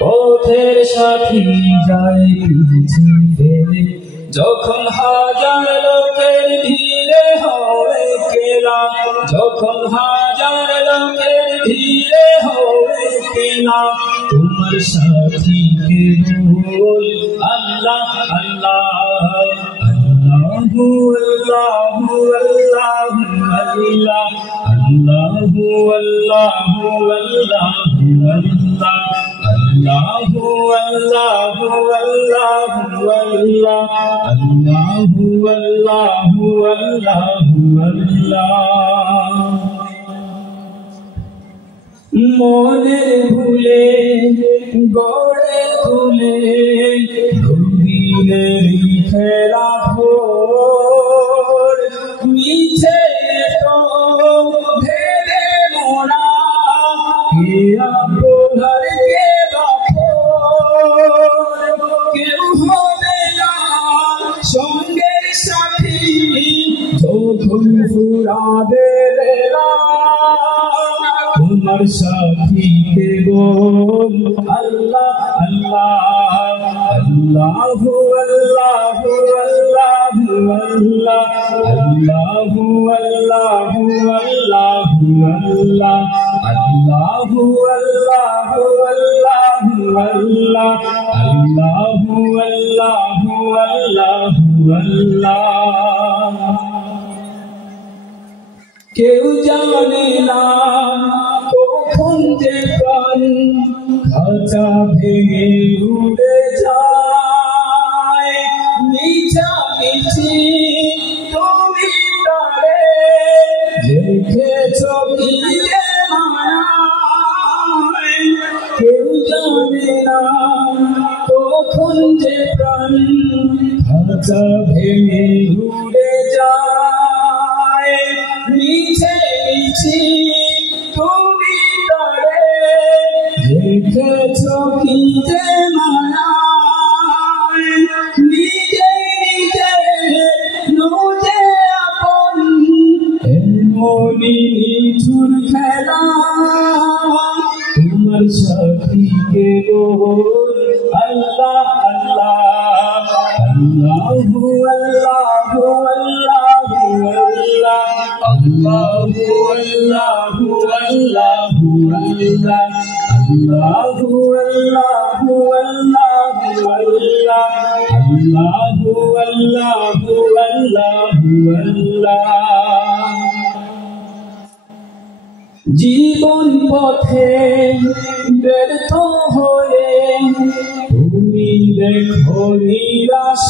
পথের সাথী যায় পিছে ফেলে, যখন হাজার লোকের ভিড়ে হবে কেলা, যখন হাজার লোকের ভিড়ে হবে কেলা, তোমার সাথীকে বল আল্লাহ আল্লাহ আল্লাহু আল্লাহু আল্লাহু আল্লাহ আল্লাহু আল্লাহু আল্লাহু আল্লাহ আল্লাহু আল্লাহু আল্লাহু আল্লাহ আল্লাহু আল্লাহু আল্লাহু আল্লাহ। মনের ভুলে গড়ে তুলে নবীনের খেলা ভোর, মিছে তো ভেবে মোরা কে আপনার কে কেউ হবে না সঙ্গের সাথী, যখন ফুরাবে বেলা, তোমার সাথীকে বল আল্লাহ আল্লাহ আল্লাহু আল্লাহু আল্লাহু আল্লাহ আল্লাহু আল্লাহু আল্লাহু আল্লাহ আল্লাহু আল্লাহু আল্লাহু আল্লাহ আল্লাহু আল্লাহু আল্লাহু আল্লাহ। কেউ জানে না কখন যে প্রাণ খাঁচা ভেঙে উড়ে যায়, মিছামিছি তুমি তারে রেখেছ কি যে মায়ায়। কেউ জানে না কখন যে প্রাণ খাঁচা ভেঙে উড়ে যায়, মিছে মিছি তুমি তারে রেখেছ কি যে মায়ায়। নিজে নিজে নুজে আপন এমনি নিঠুর খেলা, তোমার সাথীকে বল আল্লাহ আল্লাহ আল্লাহু আল্লাহু আল্লাহু আল্লাহ আল্লাহু আল্লাহু আল্লাহু আল্লাহ আল্লাহু আল্লাহু আল্লাহু আল্লাহ আল্লাহু আল্লাহু আল্লাহু আল্লাহ। জীবন পথে ব্যর্থ হয়ে তুমি দেখো নিরাশ